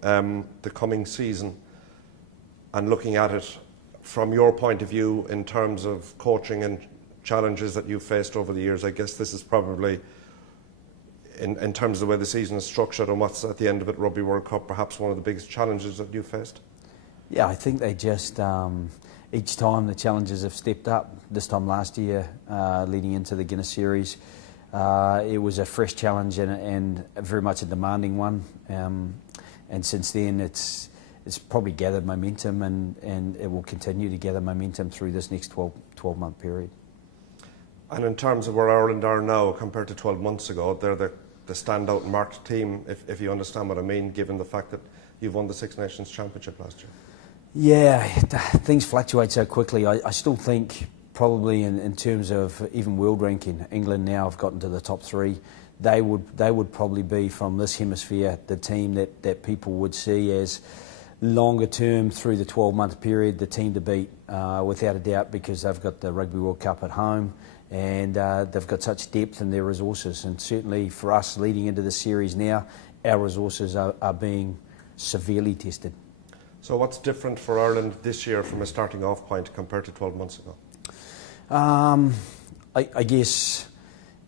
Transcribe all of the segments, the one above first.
The coming season and looking at it from your point of view in terms of coaching and challenges that you've faced over the years? I guess this is probably, in terms of the way the season is structured and what's at the end of it, Rugby World Cup, perhaps one of the biggest challenges that you've faced? Yeah, I think they just, each time the challenges have stepped up. This time last year, leading into the Guinness Series, it was a fresh challenge and very much a demanding one. And since then, it's probably gathered momentum, and it will continue to gather momentum through this next 12-month period. And in terms of where Ireland are now compared to 12 months ago, they're the standout marked team, if you understand what I mean, given the fact that you've won the Six Nations Championship last year. Yeah, things fluctuate so quickly. I still think probably in terms of even world ranking, England now have gotten to the top three. They would probably be, from this hemisphere, the team that people would see as longer term through the 12-month period, the team to beat, without a doubt, because they've got the Rugby World Cup at home and they've got such depth in their resources. And certainly for us leading into the series now, our resources are being severely tested. So what's different for Ireland this year from a starting off point compared to 12 months ago? I guess,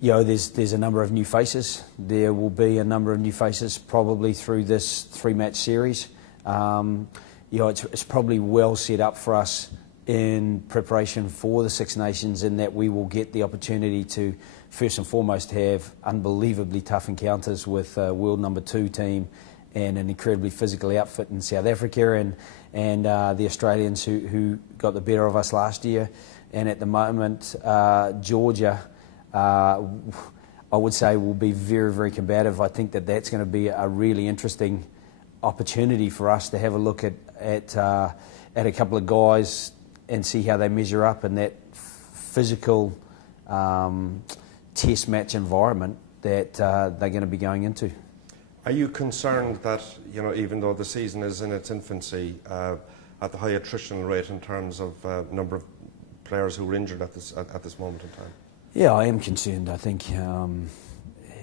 you know, there's a number of new faces. There will be a number of new faces probably through this three-match series. You know, it's probably well set up for us in preparation for the Six Nations, in that we will get the opportunity to first and foremost have unbelievably tough encounters with world number 2 team and an incredibly physical outfit in South Africa, and the Australians who got the better of us last year. And at the moment, Georgia, I would say, will be very, very combative. I think that's going to be a really interesting opportunity for us to have a look at a couple of guys and see how they measure up in that physical test match environment that they're going to be going into. Are you concerned that, you know, even though the season is in its infancy, at the high attritional rate in terms of number of players who are injured at this moment in time? Yeah, I am concerned. I think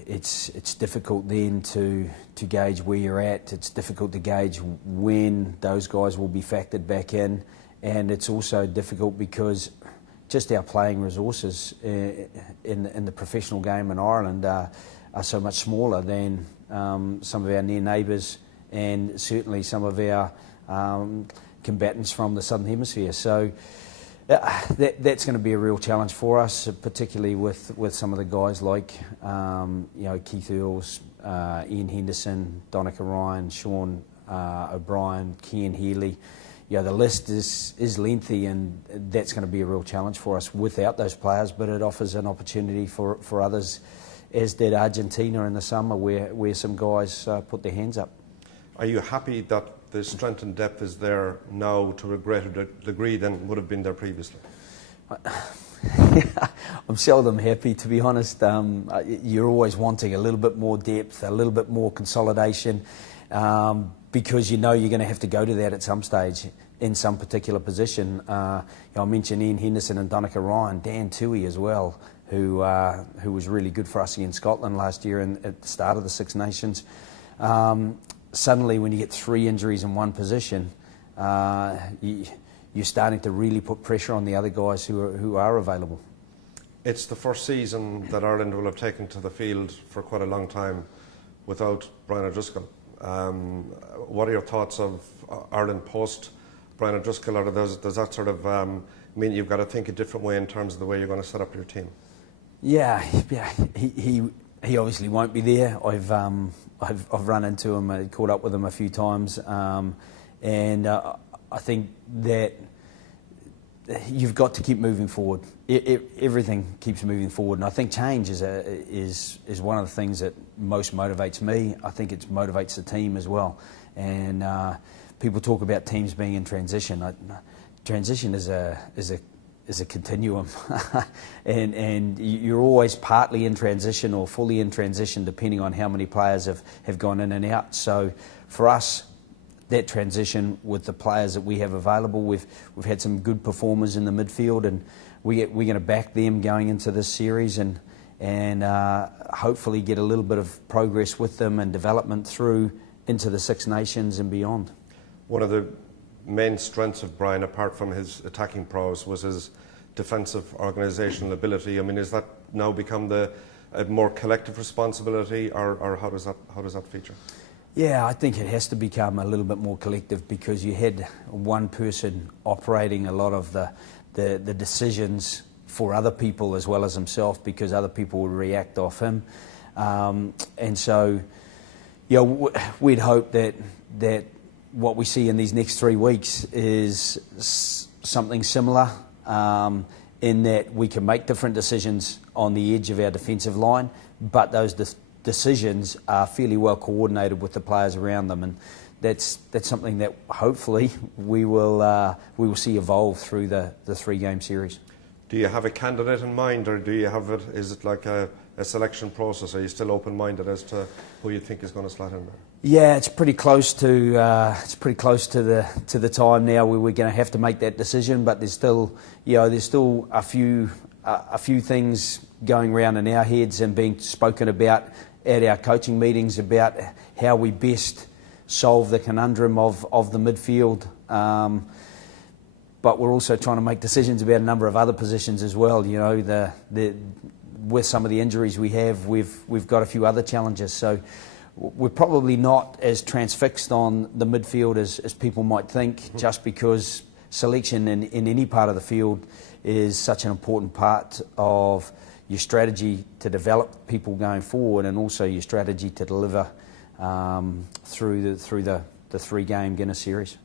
it's difficult then to gauge where you're at. It's difficult to gauge when those guys will be factored back in, and it's also difficult because just our playing resources in the professional game in Ireland are so much smaller than some of our near neighbours, and certainly some of our combatants from the Southern Hemisphere. So that's going to be a real challenge for us, particularly with some of the guys like you know, Keith Earls, Ian Henderson, Donica Ryan, Sean O'Brien, Cian Healy. You know, the list is lengthy, and that's going to be a real challenge for us without those players, but it offers an opportunity for others, as did Argentina in the summer, where some guys put their hands up. Are you happy that the strength and depth is there now to a greater degree than would have been there previously? I'm seldom happy, to be honest. You're always wanting a little bit more depth, a little bit more consolidation, because you know you're going to have to go to that at some stage in some particular position. You know, I mentioned Ian Henderson and Donica Ryan, Dan Tui as well, who was really good for us against Scotland last year at the start of the Six Nations. Suddenly, when you get 3 injuries in one position, you're starting to really put pressure on the other guys who are available. It's the first season that Ireland will have taken to the field for quite a long time without Brian O'Driscoll. What are your thoughts of Ireland post Brian O'Driscoll? Or does that sort of mean you've got to think a different way in terms of the way you're going to set up your team? Yeah, he obviously won't be there. I've run into him, caught up with him a few times, and I think that you've got to keep moving forward. Everything keeps moving forward, and I think change is one of the things that most motivates me. I think it motivates the team as well. And people talk about teams being in transition. Transition is a continuum, and you're always partly in transition or fully in transition, depending on how many players have gone in and out. So for us, that transition with the players that we have available, we've had some good performers in the midfield, and we're going to back them going into this series, and hopefully get a little bit of progress with them and development through into the Six Nations and beyond. One of the main strengths of Brian, apart from his attacking prowess, was his defensive organisational ability. I mean, has that now become a more collective responsibility, or how does that feature? Yeah, I think it has to become a little bit more collective, because you had one person operating a lot of the decisions for other people as well as himself, because other people would react off him. And so, we'd hope that what we see in these next 3 weeks is something similar, in that we can make different decisions on the edge of our defensive line, but those decisions are fairly well coordinated with the players around them, and that's something that hopefully we will see evolve through the 3-game series. Do you have a candidate in mind, or is it like a selection process? Are you still open-minded as to who you think is going to slot in there? Yeah, it's pretty close to the time now where we're going to have to make that decision. But there's still a few things going around in our heads and being spoken about at our coaching meetings about how we best solve the conundrum of the midfield. But we're also trying to make decisions about a number of other positions as well. With some of the injuries we have, we've got a few other challenges. So we're probably not as transfixed on the midfield as people might think, just because selection in any part of the field is such an important part of your strategy to develop people going forward, and also your strategy to deliver through the 3-game Guinness series.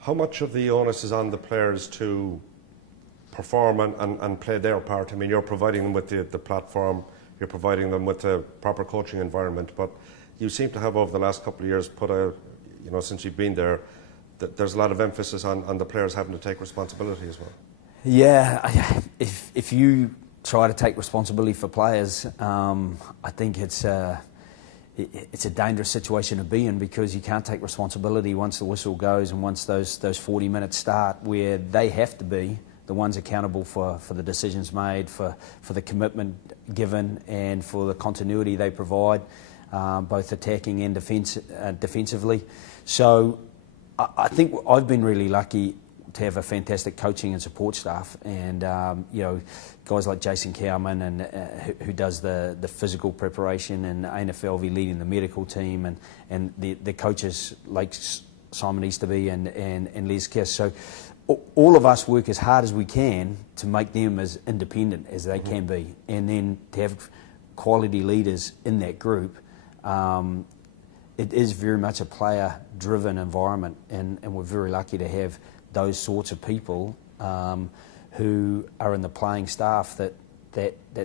How much of the onus is on the players to perform and play their part? I mean, you're providing them with the platform, you're providing them with a proper coaching environment, but you seem to have, over the last couple of years, since you've been there, that there's a lot of emphasis on the players having to take responsibility as well. Yeah, if you try to take responsibility for players, I think it's a dangerous situation to be in, because you can't take responsibility once the whistle goes and once those 40 minutes start, where they have to be the ones accountable for the decisions made, for the commitment given, and for the continuity they provide, both attacking and defensively. So I think I've been really lucky to have a fantastic coaching and support staff, and guys like Jason Cowman, and who does the physical preparation, and Aina Felvey leading the medical team, and the coaches like Simon Easterby and Les Kiss. So all of us work as hard as we can to make them as independent as they can be, and then to have quality leaders in that group. It is very much a player-driven environment, and we're very lucky to have those sorts of people who are in the playing staff that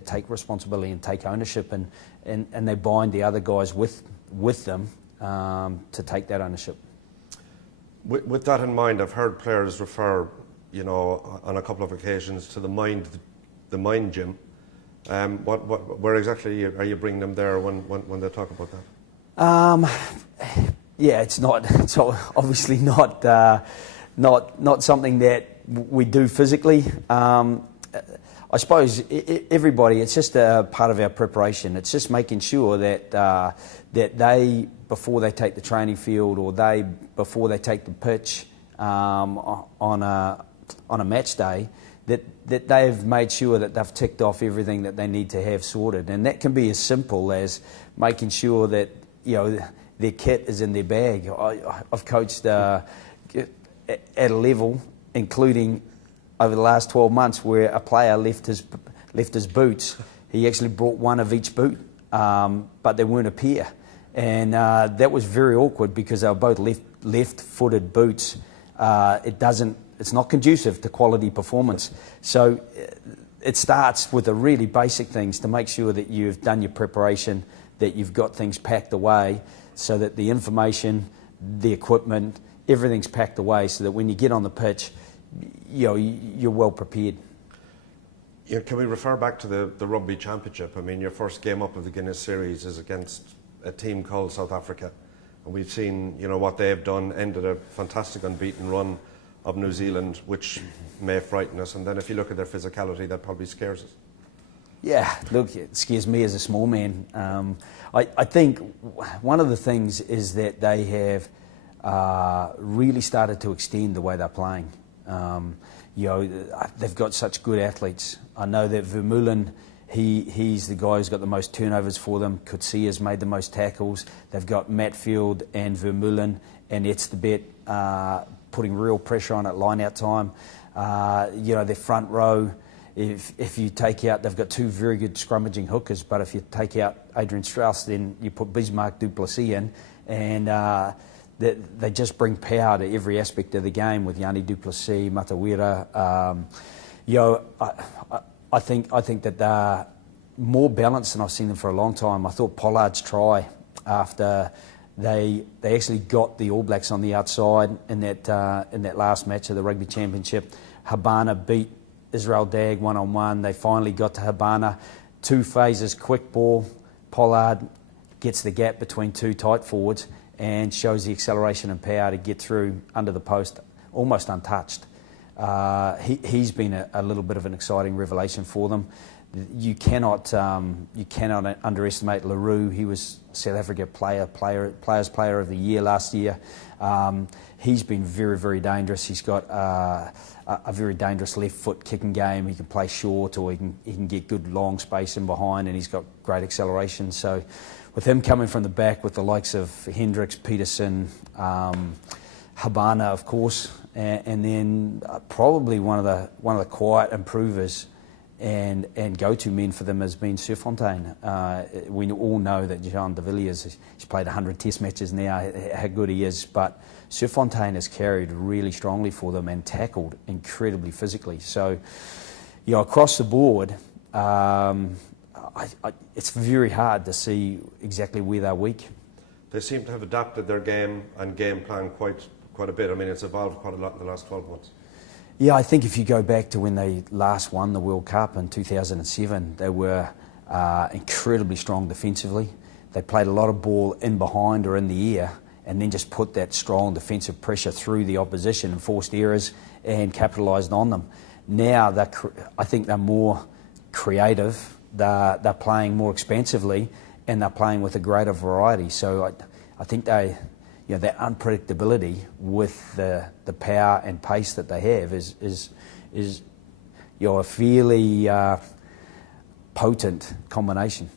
take responsibility and take ownership, and they bind the other guys with them to take that ownership. With that in mind, I've heard players refer, on a couple of occasions, to the mind gym. Where exactly are you bringing them there when they talk about that? Yeah, it's obviously not something that we do physically. I suppose everybody, it's just a part of our preparation. It's just making sure that they, before they take the training field, or before they take the pitch on a match day, that they've made sure that they've ticked off everything that they need to have sorted. And that can be as simple as making sure that their kit is in their bag. I've coached at a level, including over the last 12 months, where a player left his boots. He actually brought one of each boot, but they weren't a pair. And that was very awkward, because they were both left-footed boots. It's not conducive to quality performance. So it starts with the really basic things, to make sure that you've done your preparation, that you've got things packed away, so that the information, the equipment, everything's packed away, so that when you get on the pitch, you're well prepared. Can we refer back to the Rugby Championship? I mean, your first game up of the Guinness Series is against a team called South Africa, and we've seen what they've done, ended a fantastic unbeaten run of New Zealand, which may frighten us. And then if you look at their physicality, that probably scares us. Yeah, look, it scares me as a small man. I think one of the things is that they have really started to extend the way they're playing. They've got such good athletes. I know that Vermeulen, he's the guy who's got the most turnovers for them. Coetzee has made the most tackles. They've got Matfield and Vermeulen and Etzebeth putting real pressure on at line-out time. Their front row, if you take out, they've got two very good scrummaging hookers, but if you take out Adrian Strauss, then you put Bismarck Duplessis in, and they just bring power to every aspect of the game with Yanni Duplessis, Matawira. I think that they're more balanced than I've seen them for a long time. I thought Pollard's try after they actually got the All Blacks on the outside in that last match of the Rugby Championship. Habana beat Israel Dag one-on-one. They finally got to Habana. 2 phases, quick ball. Pollard gets the gap between 2 tight forwards and shows the acceleration and power to get through under the post, almost untouched. He's been a little bit of an exciting revelation for them. You cannot underestimate LaRue. He was South Africa Players Player of the Year last year. He's been very, very dangerous. He's got a very dangerous left foot kicking game. He can play short, or he can get good long space in behind, and he's got great acceleration. So with him coming from the back with the likes of Hendricks, Peterson, Habana, of course, and then probably one of the quiet improvers and go-to men for them has been Surfontaine. We all know that Jean de Villiers, he's played 100 test matches now, how good he is, but Surfontaine has carried really strongly for them and tackled incredibly physically. So, across the board, it's very hard to see exactly where they're weak. They seem to have adapted their game and game plan quite a bit. I mean, it's evolved quite a lot in the last 12 months. Yeah, I think if you go back to when they last won the World Cup in 2007, they were incredibly strong defensively. They played a lot of ball in behind or in the air, and then just put that strong defensive pressure through the opposition and forced errors and capitalised on them. Now, I think they're more creative, they're playing more expansively, and they're playing with a greater variety. So I think their unpredictability with the power and pace that they have is a fairly potent combination.